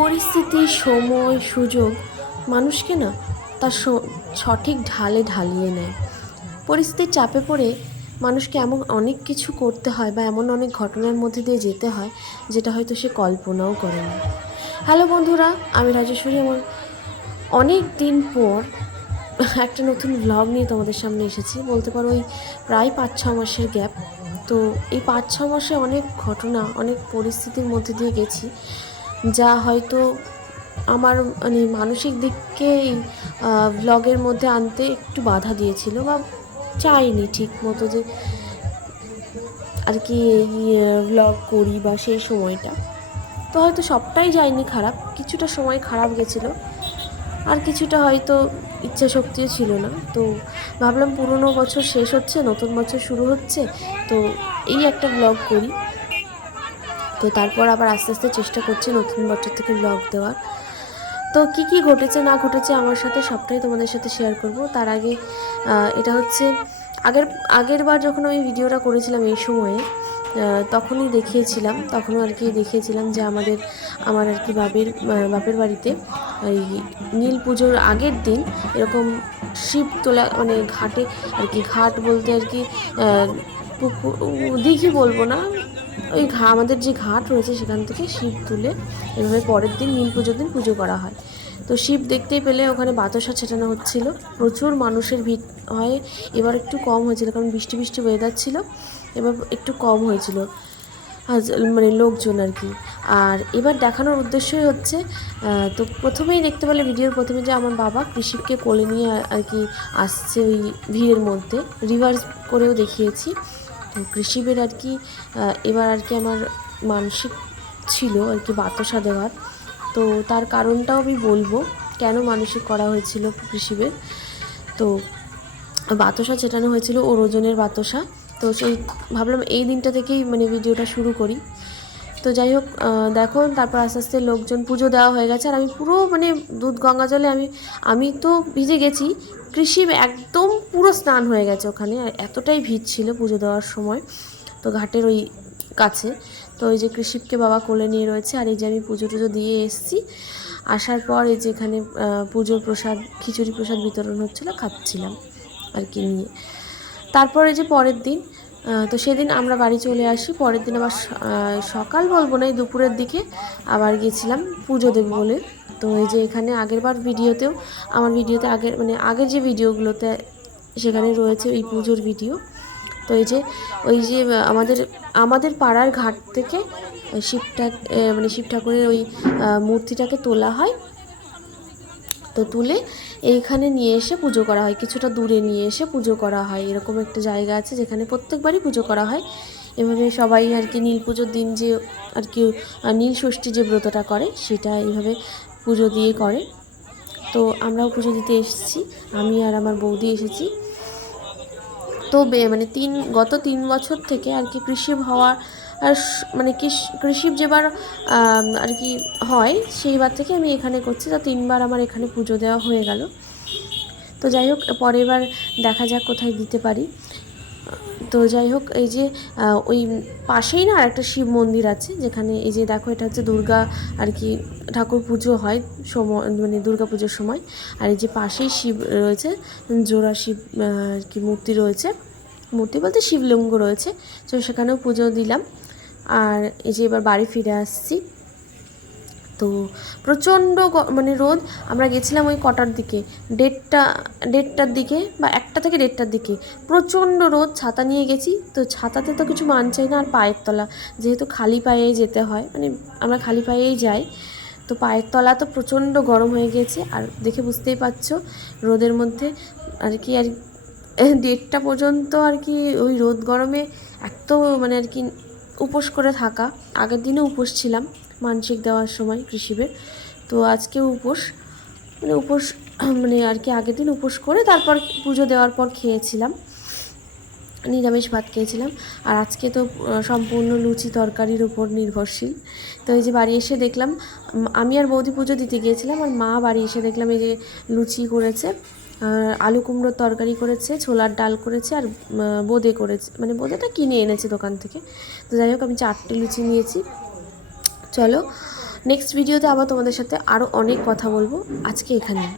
পরিস্থিতি, সময়, সুযোগ মানুষকে না তার সঠিক ঢালে ঢালিয়ে নেয়। পরিস্থিতির চাপে পড়ে মানুষকে এমন অনেক কিছু করতে হয় বা এমন অনেক ঘটনার মধ্যে দিয়ে যেতে হয় যেটা হয়তো সে কল্পনাও করেনি। হ্যালো বন্ধুরা, আমি রাজেশ্বরী আমার অনেক দিন পর একটা নতুন ভ্লগ নিয়ে তোমাদের সামনে এসেছি। বলতে পারো ওই প্রায় পাঁচ, ছ মাসের গ্যাপ তো এই পাঁচ, ছ মাসে অনেক ঘটনা, অনেক পরিস্থিতির মধ্যে দিয়ে গেছি। যা হয়তো আমার মানে মানসিক দিককে এই ভ্লগের মধ্যে আনতে একটু বাধা দিয়েছিল বা চাইনি ঠিক মতো যে আর কি এই ভ্লগ করি বা সেই সময়টা। তো হয়তো সবটাই যায়নি খারাপ, কিছুটা সময় খারাপ গেছিল। আর কিছুটা হয়তো ইচ্ছা শক্তিও ছিল না। তো ভাবলাম পুরনো বছর শেষ হচ্ছে, নতুন বছর শুরু হচ্ছে। তো এই একটা ব্লগ করি। তো তারপর আবার আস্তে আস্তে চেষ্টা করছি নতুন বছর থেকে ব্লগ দেওয়ার। তো কি কি ঘটেছে, না ঘটেছে আমার সাথে সবটাই তোমাদের সাথে শেয়ার করব। তার আগে এটা হচ্ছে, আগের আগের বার যখন আমি ভিডিওটা করেছিলাম এই সময়ে তখনই দেখিয়েছিলাম, তখনও আর কি দেখিয়েছিলাম যে আমাদের, আমার আর কি বাপের বাপের বাড়িতে এই নীল পুজোর আগের দিন এরকম শিব তোলা মানে ঘাটে আর কি ঘাট বলতে আর কি দিঘি বলব না, ওই ঘা, আমাদের যে ঘাট রয়েছে সেখান থেকে শিব তুলে এভাবে পরের দিন নীল পুজোর দিন পুজো করা হয়। তো শিব দেখতেই পেলে ওখানে বাতাসা ছেটানো হচ্ছিল, প্রচুর মানুষের ভিড় হয়, এবার একটু কম হয়েছিল কারণ বৃষ্টি বৃষ্টি ওয়েদার ছিল, এবার একটু কম হয়েছিল মানে লোকজন আর কি। আর এবার দেখানোর উদ্দেশ্যই হচ্ছে তো প্রথমেই দেখতে পেলে ভিডিওর প্রথমে যে আমার বাবা কৃষিককে কোলে নিয়ে আর- কি আসছে ওই ভিড়ের মধ্যে রিভার্স করেও দেখিয়েছি। কৃষিবের আর কি এবার আর কি আমার মানসিক ছিল আর কি বাতাসা দেওয়ার। তো তার কারণটাও আমি বলব, কেন মানসিক করা হয়েছিল কৃষিবের তো বাতাসা চেটানো হয়েছিল ওর ওজনের বাতাসা। তো সেই ভাবলাম এই দিনটা থেকেই মানে ভিডিওটা শুরু করি। তো যাই হোক দেখো, তারপর আস্তে আস্তে লোকজন পুজো দেওয়া হয়ে গেছে। আর আমি পুরো মানে দুধ গঙ্গা জলে আমি আমি তো ভিজে গেছি। কৃষি একদম পুরো স্নান হয়ে গেছে ওখানে। আর এতটাই ভিড় ছিল পুজো দেওয়ার সময়, তো ঘাটের ওই কাছে। তো ওই যে কৃষিপকে বাবা কোলে নিয়ে রয়েছে। আর এই যে আমি পুজো টুজো দিয়ে এসেছি। আসার পর এই যে এখানে পুজোর প্রসাদ, খিচুড়ি প্রসাদ বিতরণ হচ্ছিল, খাচ্ছিলাম আর কি নিয়ে। তারপরে যে পরের দিন তো সেদিন আমরা বাড়ি চলে আসি। পরের দিন আবার সকাল বলব না, এই দুপুরের দিকে আবার গেছিলাম পুজো দেব বলে। তো এই যে এখানে আগের বার ভিডিওতেও, আমার ভিডিওতে আগের মানে আগের যে ভিডিওগুলোতে সেখানে রয়েছে এই পুজোর ভিডিও। তো এই যে, ওই যে আমাদের আমাদের পাড়ার ঘাট থেকে শিব মানে শিব ঠাকুরের ওই মূর্তিটাকে তোলা হয়। তো তুলে এইখানে নিয়ে এসে পুজো করা হয়। কিছুটা দূরে নিয়ে এসে পুজো করা হয়। এরকম একটা জায়গা আছে যেখানে প্রত্যেকবারই পুজো করা হয়। এভাবে সবাই আর কি নীল পুজোর দিন যে আর কি নীল ষষ্ঠী যে ব্রতটা করে সেটা এইভাবে পুজো দিয়ে করে। তো আমরাও পুজো দিতে এসেছি। আমি আর আমার বৌদি এসেছি। তো মানে তিন, গত তিন বছর থেকে আর কি কৃষি হওয়ার আর মানে কৃষ- যেবার আর কি হয়, সেইবার থেকে আমি এখানে করছি। তো তিনবার আমার এখানে পুজো দেওয়া হয়ে গেল। তো যাই হোক পরের দেখা যাক কোথায় দিতে পারি। তো যাই হোক, এই যে ওই পাশেই না একটা শিব মন্দির আছে, যেখানে এই যে দেখো, এটা হচ্ছে দুর্গা আর কি ঠাকুর পুজো হয় সময় মানে দুর্গা পুজোর সময়। আর এই যে পাশেই শিব রয়েছে, জোড়া শিব আর কি মূর্তি রয়েছে। মূর্তি বলতে শিবলিঙ্গ রয়েছে। তো সেখানেও পুজো দিলাম। আর এই যে এবার বাড়ি ফিরে আসছি। তো প্রচণ্ড মানে রোদ, আমরা গেছিলাম ওই কটার দিকে, দেড়টা, দেড়টার দিকে বা একটা থেকে দেড়টার দিকে। প্রচণ্ড রোদ, ছাতা নিয়ে গেছি, তো ছাতাতে তো কিছু মানছেই না আর পায়ের তলা। যেহেতু খালি পায়েই যেতে হয় মানে আমরা খালি পায়েই যাই, তো পায়ের তলা তো প্রচণ্ড গরম হয়ে গেছে। আর দেখে বুঝতেই পারছ, রোদের মধ্যে আর কি আর দেড়টা পর্যন্ত আর কি ওই রোদ গরমে এত মানে আর কি উপোস করে থাকা। আগের দিনে উপোস ছিলাম মানসিক দেওয়ার সময় কৃষিবের। তো আজকে উপোস। মানে উপোস মানে আর কি আগের দিন উপোস করে তারপর পুজো দেওয়ার পর খেয়েছিলাম। নিরামিষ ভাত খেয়েছিলাম। আর আজকে তো সম্পূর্ণ লুচি তরকারির উপর নির্ভরশীল। তো এই যে বাড়ি এসে দেখলাম আমি আর বৌদি পুজো দিতে গিয়েছিলাম আর মা বাড়ি এসে দেখলাম এই যে লুচি করেছে। আলু কুমড়োর তরকারি করেছে, ছোলার ডাল করেছে আর বোঁদে করেছে। মানে বোঁদেটা কিনে এনেছে দোকান থেকে। তো যাই হোক, আমি চারটে লুচি নিয়েছি। চলো নেক্সট ভিডিওতে আবার তোমাদের সাথে আরও অনেক কথা বলব। আজকে এখানে